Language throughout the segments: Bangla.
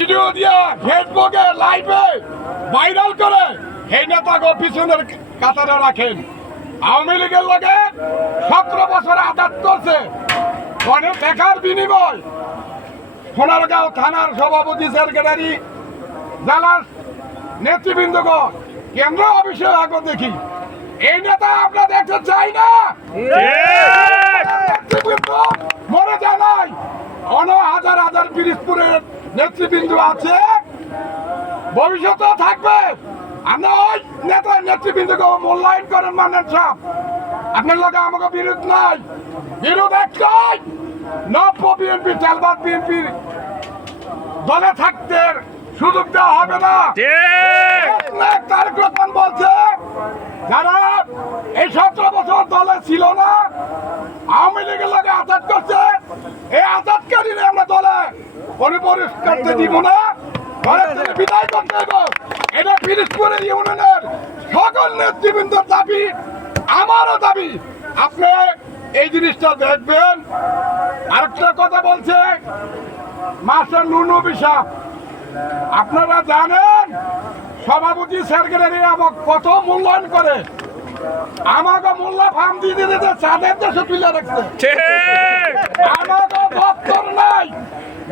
ভিডিও দিয়া ফেসবুকে লাইভে ভাইরাল করে এই নেতাকে পিছনের কাতারে রাখেন। আওয়ামী লীগের লগে সতেরো বছর আঘাত করছে। অনেক দেখার বিনিময়। সোনারগাঁও থানার সভাপতি সেক্রেটারি জেলার নেতৃবৃন্দগণ কেন্দ্র অফিসে আগে দেখি। এই নেতা আমরা দেখতে চাই না। মরে যায় নাই। অন হাজার হাজার পিরিজপুরের নেতৃবৃন্দ আছে ভবিষ্যতেও থাকবে। আমরা ওই নেতা নেতৃবৃন্দকে মূল্যায়ন করেন মানেন সব আপনার লোক আমাকে বিরোধ নাই। বিরোধ একটাই নব্য বিএনপি চালবাদ বিএনপি দলে থাকতে সুযোগ দেওয়া হবে না। তারেক রহমান বলছে যারা এই সতেরো বছর দলে ছিল না আওয়ামী লীগের লোকে আজাদ করছে এই দলে পরিপরিশ করতে দিব না। ঘরের থেকে বিদায় করতে দেব এটা পিরিজপুরের ইউনিয়নের সকল নেতৃবৃন্দর দাবি, আমারও দাবি। আপনি এই জিনিসটা দেখবেন। আরেকটা কথা বলছে, মাস্টার নুনু বিশাপ আপনারা জানেন, সভাপতি সেক্রেটারি আমাকে কত মূল্যায়ন করে। আমাকে মূল্য ফার্ম দিয়ে দিতে চাঁদের দেশে তুলে রাখছে।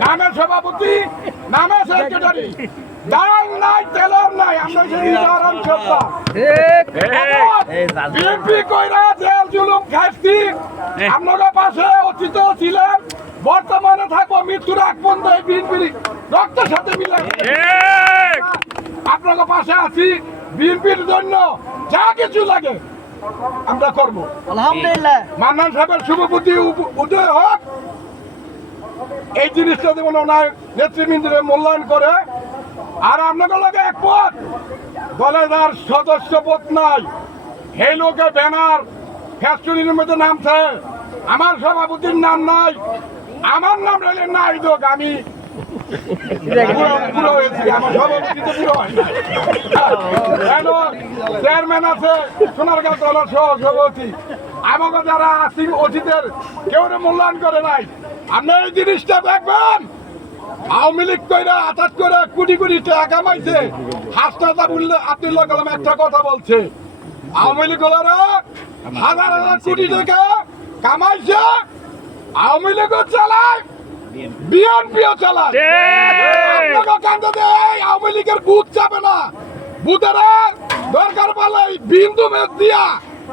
নামে সভাপতি নামে সেক্রেটারি। ডাল নাই তেলর নাই আমরা সেই উদাহরণ বিএনপি কইরা জেল জুলুম খাইছি আপনাদের পাশে অতীত ছিলেন বর্তমানে থাকব মৃত্যুর আগ পর্যন্ত এই বিএনপির রক্তের সাথে মিলে আপনাদের পাশে আছি বিএনপির জন্য যা কিছু লাগে আমরা করব। আলহামদুলিল্লাহ। মান্নান সাহেবের শুভবুদ্ধি উদয় হোক। এই জিনিসটা যেমন ওনার নেতৃবৃন্দের মূল্যায়ন করে, আর আপনাদের লোকে এক পথ দলে যার সদস্য পদ নাই সেই লোকে ব্যানার ফ্যাক্টরির মধ্যে নামছে, আমার সভাপতির নাম নাই, আমার নাম রইলে নাই দোক আমি? চেয়ারম্যান আছে সহ সভাপতি আমাকে যারা আছি অতীতের কেউ মূল্যায়ন করে নাই আপনি এই জিনিসটা দেখবেন। আওয়ামী লীগ কইরা আটাত করে কোটি কোটি টাকা কামাইছে হাসনাটা বললে আপনি লাগালাম একটা কথা বলছে। আওয়ামী লীগ হলারা হাজার হাজার কোটি টাকা কামাইছে। আওয়ামী লীগও চালায় বিএনপিও চালায়। কান্দে দেয় আওয়ামী লীগের বুথ যাবে না। বুথেরা দরকার পালে বিন্দু মেদ দিয়া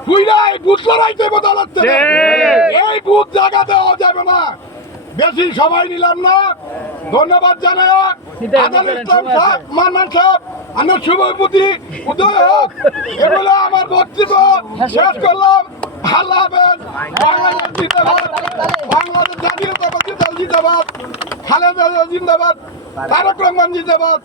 কুইরা এই বুথ লড়াই দেবো দলের এই বুথ জায়গা দেওয়া যাবে না। বেশি সবাই নিলাম না। ধন্যবাদ জানাই আজাদ ইসলাম সাহেব মান্নান সাহেব আমার শুভপতি উদয় হোক। এগুলো আমার বক্তব্য। শেষ করলাম। আল্লাহ হাফেজ। বাংলাদেশ জিন্দাবাদ। বাংলাদেশ জিন্দাবাদ। খালেদা জিন্দাবাদ। তারক রহমান জিন্দাবাদ।